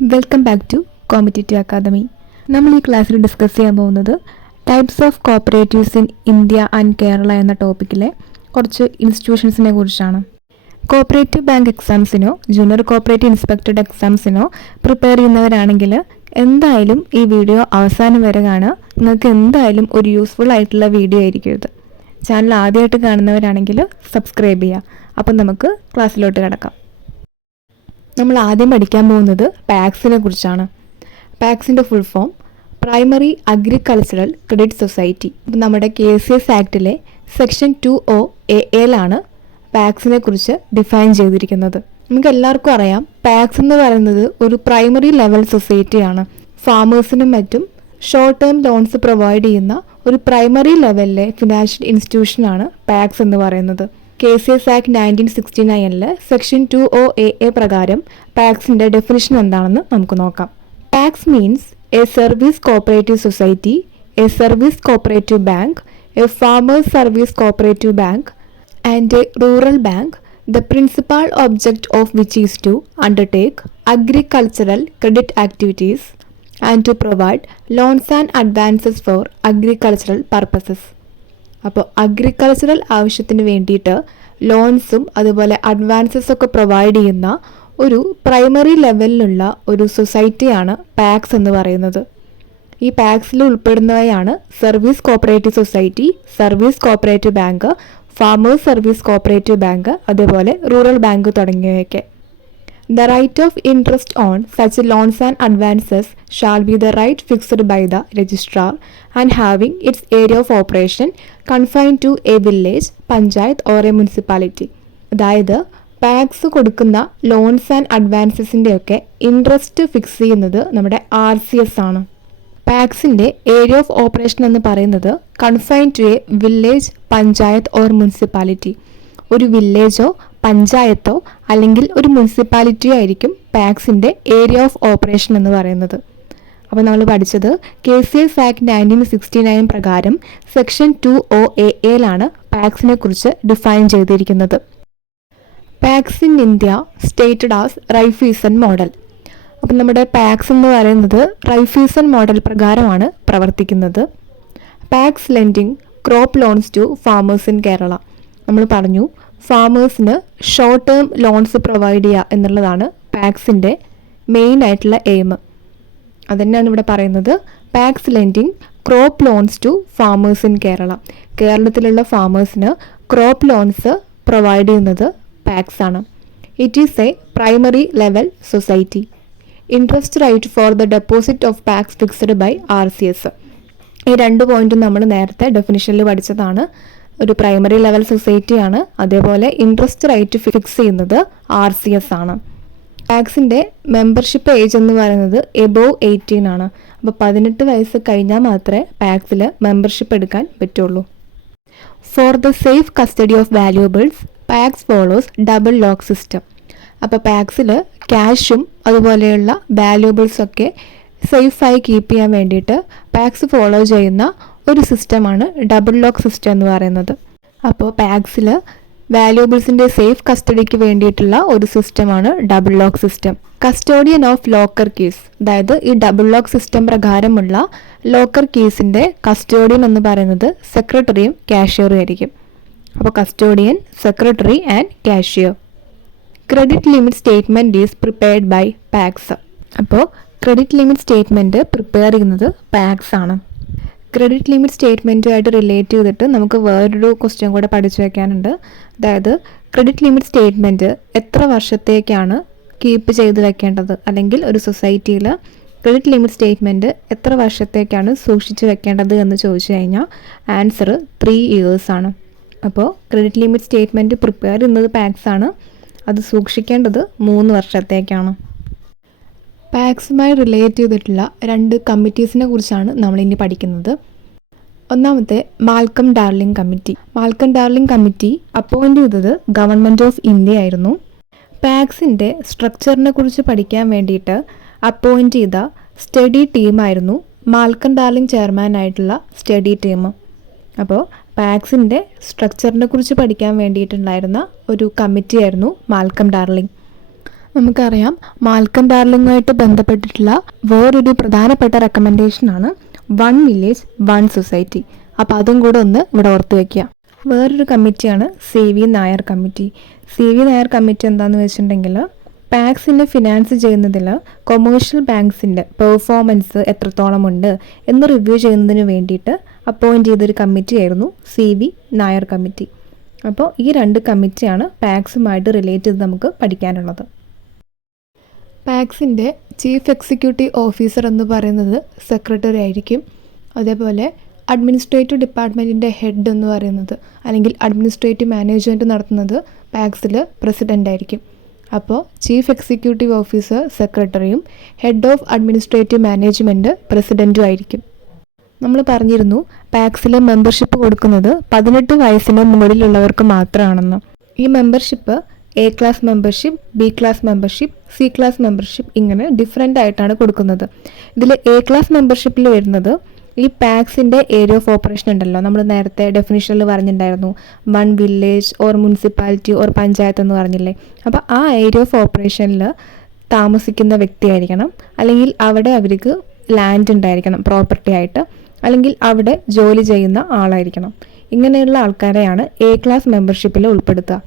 Welcome back to competitive academy. നമ്മൾ ഈ ക്ലാസ്സിൽ ഡിസ്കസ് ചെയ്യാൻ പോകുന്നത് types of cooperatives in India and Kerala എന്ന ടോപ്പിക്കിലെ കുറച്ച് ഇൻസ്റ്റിറ്റ്യൂഷൻസിനെ കുറിച്ചാണ്. കോപ്പറേറ്റീവ് ബാങ്ക് എക്സാംസിനോ ജൂനിയർ കോപ്പറേറ്റീവ് ഇൻസ്പെക്ടറുടെ എക്സാംസിനോ പ്രിപ്പയർ ചെയ്യുന്നവരാണെങ്കിൽ എന്തായാലും ഈ വീഡിയോ അവസാനം വരെ കാണുക. നിങ്ങൾക്ക് എന്തായാലും ഒരു യൂസ്ഫുൾ ആയിട്ടുള്ള വീഡിയോ ആയിരിക്കും ഇത്. ചാനൽ ആദ്യമായിട്ട് കാണുന്നവരാണെങ്കിൽ സബ്സ്ക്രൈബ് ചെയ്യുക. അപ്പം നമുക്ക് ക്ലാസ്സിലോട്ട് കിടക്കാം. നമ്മൾ ആദ്യം പഠിക്കാൻ പോകുന്നത് പാക്സിനെ കുറിച്ചാണ്. പാക്സിൻ്റെ full form primary agricultural credit society. നമ്മുടെ KCS ആക്ടിലെ സെക്ഷൻ 2(o)(a)ലാണ് പാക്സിനെ കുറിച്ച് ഡിഫൈൻ ചെയ്തിരിക്കുന്നത്. നമുക്ക് എല്ലാവർക്കും അറിയാം, പാക്സ് എന്ന് പറയുന്നത് ഒരു പ്രൈമറി ലെവൽ സൊസൈറ്റിയാണ്. ഫാമേഴ്സിനും മറ്റും ഷോർട്ട് ടേം ലോൺസ് പ്രൊവൈഡ് ചെയ്യുന്ന ഒരു പ്രൈമറി ലെവലിലെ ഫിനാൻഷ്യൽ ഇൻസ്റ്റിറ്റ്യൂഷനാണ് പാക്സ് എന്ന് പറയുന്നത്. KCS ആക്ട് 1969 സെക്ഷൻ 2(o)(a) പ്രകാരം പാക്സിൻ്റെ ഡെഫിനിഷൻ എന്താണെന്ന് നമുക്ക് നോക്കാം. PACS means a service cooperative society, a service cooperative bank, a farmers service cooperative bank and a rural bank, the principal object of which is to undertake agricultural credit activities and to provide loans and advances for agricultural purposes. അപ്പോൾ agricultural ആവശ്യത്തിന് വേണ്ടിയിട്ട് ലോൺസും അതുപോലെ advances ഒക്കെ provide ചെയ്യുന്ന ഒരു primary ലെവലിലുള്ള ഒരു സൊസൈറ്റിയാണ് pax എന്ന് പറയുന്നത്. ഈ പാക്സിൽ ഉൾപ്പെടുന്നവയാണ് service cooperative society, service cooperative bank, farmers service cooperative bank, അതേപോലെ റൂറൽ ബാങ്ക് തുടങ്ങിയവയൊക്കെ. The right of interest on such loans and advances shall be the right fixed by the registrar and having its area of operation confined to a village, panchayat or a municipality. അതായത് pax കൊടുക്കുന്ന loans and അഡ്വാൻസസിൻ്റെ ഒക്കെ interest fix ചെയ്യുന്നത് നമ്മുടെ RCS ആണ്. പാക്സിൻ്റെ area of operation എന്ന് പറയുന്നത് confined to a village, panchayat or municipality. ഒരു വില്ലേജോ പഞ്ചായത്തോ അല്ലെങ്കിൽ ഒരു മുനിസിപ്പാലിറ്റിയോ ആയിരിക്കും പാക്സിൻ്റെ ഏരിയ ഓഫ് ഓപ്പറേഷൻ എന്ന് പറയുന്നത്. അപ്പോൾ നമ്മൾ പഠിച്ചത് KCS ആക്ട് 1969 പ്രകാരം സെക്ഷൻ 2(o)(a)ലാണ് പാക്സിനെ കുറിച്ച് ഡിഫൈൻ ചെയ്തിരിക്കുന്നത്. PACS in India stated as Raiffeisen model. അപ്പം നമ്മുടെ പാക്സ് എന്ന് പറയുന്നത് റൈഫീസൺ മോഡൽ പ്രകാരമാണ് പ്രവർത്തിക്കുന്നത്. PACS lending crop loans to farmers in Kerala. നമ്മൾ പറഞ്ഞു, ഫാമേഴ്സിന് ഷോർട്ട് ടേം ലോൺസ് പ്രൊവൈഡ് ചെയ്യുക എന്നുള്ളതാണ് പാക്സിൻ്റെ മെയിൻ ആയിട്ടുള്ള എയിം. അതുതന്നെയാണ് ഇവിടെ പറയുന്നത്, PACS lending crop loans to farmers in Kerala. കേരളത്തിലുള്ള ഫാമേഴ്സിന് ക്രോപ്പ് ലോൺസ് പ്രൊവൈഡ് ചെയ്യുന്നത് പാക്സ് ആണ്. It is a primary level society. Interest rate for the deposit of PACS fixed by RCS. ഈ 2 പോയിന്റും നമ്മൾ നേരത്തെ ഡെഫിനിഷനിൽ പഠിച്ചതാണ്. ഒരു പ്രൈമറി ലെവൽ സൊസൈറ്റിയാണ്, അതേപോലെ ഇൻട്രസ്റ്റ് റൈറ്റ് ഫിക്സ് ചെയ്യുന്നത് RCS ആണ്. പാക്സിൻ്റെ മെമ്പർഷിപ്പ് ഏജ് എന്ന് പറയുന്നത് എബോവ് 18 ആണ്. അപ്പോൾ 18 വയസ്സ് കഴിഞ്ഞാൽ മാത്രമേ പാക്സിൽ മെമ്പർഷിപ്പ് എടുക്കാൻ പറ്റുള്ളൂ. For the safe custody of valuables PACS follows double lock system. അപ്പോൾ പാക്സിൽ ക്യാഷും അതുപോലെയുള്ള വാല്യൂബിൾസൊക്കെ സേഫായി കീപ്പ് ചെയ്യാൻ വേണ്ടിയിട്ട് പാക്സ് ഫോളോ ചെയ്യുന്ന ഒരു സിസ്റ്റമാണ് ഡബിൾ ലോക്ക് സിസ്റ്റം എന്ന് പറയുന്നത്. അപ്പോൾ പാക്സിൽ വാല്യൂബിൾസിൻ്റെ സേഫ് കസ്റ്റഡിക്ക് വേണ്ടിയിട്ടുള്ള ഒരു സിസ്റ്റമാണ് double lock system. Custodian of locker keys, അതായത് ഈ ഡബിൾ ലോക്ക് സിസ്റ്റം പ്രകാരമുള്ള ലോക്കർ കീസിൻ്റെ കസ്റ്റോഡിയൻ എന്ന് പറയുന്നത് സെക്രട്ടറിയും കാഷ്യറും ആയിരിക്കും. അപ്പോൾ custodian, secretary and cashier. Credit limit statement is prepared by PACS. അപ്പോൾ ക്രെഡിറ്റ് ലിമിറ്റ് സ്റ്റേറ്റ്മെൻറ്റ് പ്രിപ്പയർ ചെയ്യുന്നത് പാക്സ് ആണ്. ക്രെഡിറ്റ് ലിമിറ്റ് സ്റ്റേറ്റ്മെൻറ്റുമായിട്ട് റിലേറ്റ് ചെയ്തിട്ട് നമുക്ക് വേറൊരു ക്വസ്റ്റ്യൻ കൂടെ പഠിച്ചു വെക്കാനുണ്ട്. അതായത് ക്രെഡിറ്റ് ലിമിറ്റ് സ്റ്റേറ്റ്മെൻറ്റ് എത്ര വർഷത്തേക്കാണ് കീപ്പ് ചെയ്ത് വെക്കേണ്ടത്, അല്ലെങ്കിൽ ഒരു സൊസൈറ്റിയിൽ ക്രെഡിറ്റ് ലിമിറ്റ് സ്റ്റേറ്റ്മെൻറ്റ് എത്ര വർഷത്തേക്കാണ് സൂക്ഷിച്ച് വെക്കേണ്ടത് എന്ന് ചോദിച്ചു കഴിഞ്ഞാൽ ആൻസർ 3 years ആണ്. അപ്പോൾ ക്രെഡിറ്റ് ലിമിറ്റ് സ്റ്റേറ്റ്മെൻറ്റ് പ്രിപ്പയർ ചെയ്യുന്നത് പാക്സ് ആണ്, അത് സൂക്ഷിക്കേണ്ടത് 3 വർഷത്തേക്കാണ്. പാക്സുമായി റിലേറ്റ് ചെയ്തിട്ടുള്ള 2 കമ്മിറ്റീസിനെ കുറിച്ചാണ് നമ്മളിനി പഠിക്കുന്നത്. ഒന്നാമത്തെ Malcolm Darling committee. Malcolm Darling committee appoint ചെയ്തത് ഗവൺമെൻറ് ഓഫ് ഇന്ത്യ ആയിരുന്നു. പാക്സിൻ്റെ സ്ട്രക്ചറിനെ കുറിച്ച് പഠിക്കാൻ വേണ്ടിയിട്ട് അപ്പോയിൻ്റ് ചെയ്ത സ്റ്റഡി ടീമായിരുന്നു മാൽക്കം ഡാർലിംഗ് ചെയർമാനായിട്ടുള്ള സ്റ്റഡി ടീം. അപ്പോൾ പാക്സിൻ്റെ സ്ട്രക്ചറിനെ കുറിച്ച് പഠിക്കാൻ വേണ്ടിയിട്ടുണ്ടായിരുന്ന ഒരു കമ്മിറ്റിയായിരുന്നു മാൽക്കം ഡാർലിംഗ്. നമുക്കറിയാം മാൽക്കം ഡാർലിങ്ങുമായിട്ട് ബന്ധപ്പെട്ടിട്ടുള്ള വേറൊരു പ്രധാനപ്പെട്ട റെക്കമെൻഡേഷനാണ് 1 വില്ലേജ് 1 സൊസൈറ്റി. അപ്പോൾ അതും കൂടെ ഒന്ന് ഇവിടെ ഓർത്ത് വയ്ക്കുക. വേറൊരു കമ്മിറ്റിയാണ് CV Nair committee. CV Nair committee എന്താണെന്ന് വെച്ചിട്ടുണ്ടെങ്കിൽ പാക്സിനെ ഫിനാൻസ് ചെയ്യുന്നതിൽ കൊമേഴ്ഷ്യൽ ബാങ്ക്സിൻ്റെ പെർഫോമൻസ് എത്രത്തോളം ഉണ്ട് എന്ന് റിവ്യൂ ചെയ്യുന്നതിന് വേണ്ടിയിട്ട് അപ്പോയിൻറ്റ് ചെയ്തൊരു കമ്മിറ്റിയായിരുന്നു CV നായർ കമ്മിറ്റി. അപ്പോൾ ഈ 2 കമ്മിറ്റിയാണ് പാക്സുമായിട്ട് റിലേറ്റ് ചെയ്ത് നമുക്ക് പഠിക്കാനുള്ളത്. പാക്സിൻ്റെ ചീഫ് എക്സിക്യൂട്ടീവ് ഓഫീസർ എന്ന് പറയുന്നത് സെക്രട്ടറി ആയിരിക്കും. അതേപോലെ അഡ്മിനിസ്ട്രേറ്റീവ് ഡിപ്പാർട്ട്മെൻറ്റിൻ്റെ ഹെഡ് എന്ന് പറയുന്നത് അല്ലെങ്കിൽ അഡ്മിനിസ്ട്രേറ്റീവ് മാനേജ്മെൻറ്റ് നടത്തുന്നത് പാക്സിൽ പ്രസിഡൻ്റ് ആയിരിക്കും. അപ്പോൾ ചീഫ് എക്സിക്യൂട്ടീവ് ഓഫീസർ സെക്രട്ടറിയും ഹെഡ് ഓഫ് അഡ്മിനിസ്ട്രേറ്റീവ് മാനേജ്മെൻറ്റ് പ്രസിഡൻറ്റും ആയിരിക്കും. നമ്മൾ പറഞ്ഞിരുന്നു പാക്സിൽ മെമ്പർഷിപ്പ് കൊടുക്കുന്നത് 18 വയസ്സിന് മുകളിലുള്ളവർക്ക് മാത്രമാണെന്ന്. ഈ membership A class membership, B class membership, C class membership ഇങ്ങനെ ഡിഫറെൻ്റ് ആയിട്ടാണ് കൊടുക്കുന്നത്. ഇതിൽ A ക്ലാസ് മെമ്പർഷിപ്പിൽ വരുന്നത് ഈ പാക്സിൻ്റെ ഏരിയ ഓഫ് ഓപ്പറേഷൻ ഉണ്ടല്ലോ, നമ്മൾ നേരത്തെ ഡെഫിനിഷനിൽ പറഞ്ഞിട്ടുണ്ടായിരുന്നു 1 village or municipality or panchayat എന്ന് പറഞ്ഞില്ലേ. അപ്പോൾ ആ ഏരിയ ഓഫ് ഓപ്പറേഷനിൽ താമസിക്കുന്ന വ്യക്തിയായിരിക്കണം, അല്ലെങ്കിൽ അവിടെ അവർക്ക് ലാൻഡ് ഉണ്ടായിരിക്കണം പ്രോപ്പർട്ടി ആയിട്ട്, അല്ലെങ്കിൽ അവിടെ ജോലി ചെയ്യുന്ന ആളായിരിക്കണം. ഇങ്ങനെയുള്ള ആൾക്കാരെയാണ് A ക്ലാസ് മെമ്പർഷിപ്പിൽ ഉൾപ്പെടുത്തുക.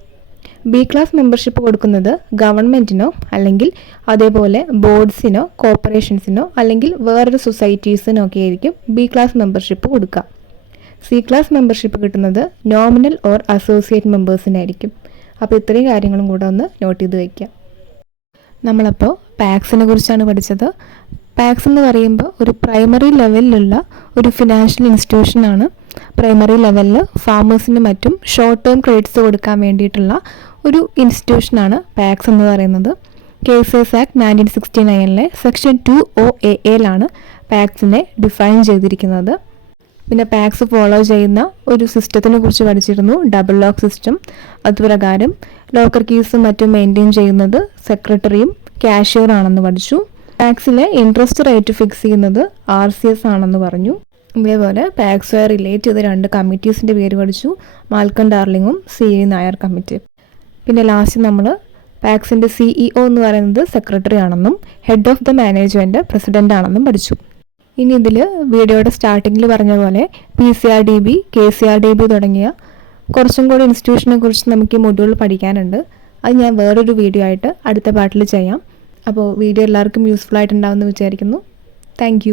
B ക്ലാസ് മെമ്പർഷിപ്പ് കൊടുക്കുന്നത് ഗവൺമെൻറ്റിനോ അല്ലെങ്കിൽ അതേപോലെ ബോർഡ്സിനോ കോർപ്പറേഷൻസിനോ അല്ലെങ്കിൽ വേറൊരു സൊസൈറ്റീസിനോ ഒക്കെ ആയിരിക്കും B ക്ലാസ് മെമ്പർഷിപ്പ് കൊടുക്കുക. C ക്ലാസ് മെമ്പർഷിപ്പ് കിട്ടുന്നത് നോമിനൽ ഓർ അസോസിയേറ്റ് മെമ്പേഴ്സിനായിരിക്കും. അപ്പോൾ ഇത്രയും കാര്യങ്ങളും കൂടെ ഒന്ന് നോട്ട് ചെയ്ത് വയ്ക്കുക. നമ്മളപ്പോൾ പാക്സിനെ കുറിച്ചാണ് പഠിച്ചത്. പാക്സ് എന്ന് പറയുമ്പോൾ ഒരു പ്രൈമറി ലെവലിലുള്ള ഒരു ഫിനാൻഷ്യൽ ഇൻസ്റ്റിറ്റ്യൂഷനാണ്. പ്രൈമറി ലെവലിൽ ഫാമേഴ്സിന് മറ്റും ഷോർട്ട് ടേം ക്രെഡിറ്റ്സ് കൊടുക്കാൻ വേണ്ടിയിട്ടുള്ള ഒരു ഇൻസ്റ്റിറ്റ്യൂഷനാണ് പാക്സ് എന്ന് പറയുന്നത്. കേസസ് ആക്ട് 1969 സെക്ഷൻ 2OAA പാക്സിനെ ഡിഫൈൻ ചെയ്തിരിക്കുന്നത്. പിന്നെ പാക്സ് ഫോളോ ചെയ്യുന്ന ഒരു സിസ്റ്റത്തിനെ കുറിച്ച് പഠിച്ചിരുന്നു, ഡബിൾ ലോക്ക് സിസ്റ്റം. അതുപ്രകാരം ലോക്കർ കീസും മറ്റും മെയിൻറ്റെയിൻ ചെയ്യുന്നത് സെക്രട്ടറിയും ക്യാഷ്യർ ആണെന്ന് പഠിച്ചു. പാക്സിലെ ഇൻട്രസ്റ്റ് റേറ്റ് ഫിക്സ് ചെയ്യുന്നത് RCS ആണെന്ന് പറഞ്ഞു. ഇതേപോലെ പാക്സുമായി റിലേറ്റ് ചെയ്ത 2 കമ്മിറ്റീസിൻ്റെ പേര് പഠിച്ചു, മാൽക്കം ഡാർലിങ്ങും CV നായർ കമ്മിറ്റി. പിന്നെ ലാസ്റ്റ് നമ്മൾ പാക്സിൻ്റെ CEO എന്ന് പറയുന്നത് സെക്രട്ടറി ആണെന്നും head of the management president ആണെന്നും പഠിച്ചു. ഇനി ഇതിൽ വീഡിയോയുടെ സ്റ്റാർട്ടിങ്ങിൽ പറഞ്ഞ പോലെ PCRDB, KCRDB തുടങ്ങിയ കുറച്ചും കൂടി ഇൻസ്റ്റിറ്റ്യൂഷനെ കുറിച്ച് നമുക്ക് ഈ മൊഡ്യൂൾ പഠിക്കാനുണ്ട്. അത് ഞാൻ വേറൊരു വീഡിയോ ആയിട്ട് അടുത്ത പാർട്ടിൽ ചെയ്യാം. അപ്പോൾ വീഡിയോ എല്ലാവർക്കും യൂസ്ഫുൾ ആയിട്ടുണ്ടാവുമെന്ന് വിചാരിക്കുന്നു. താങ്ക്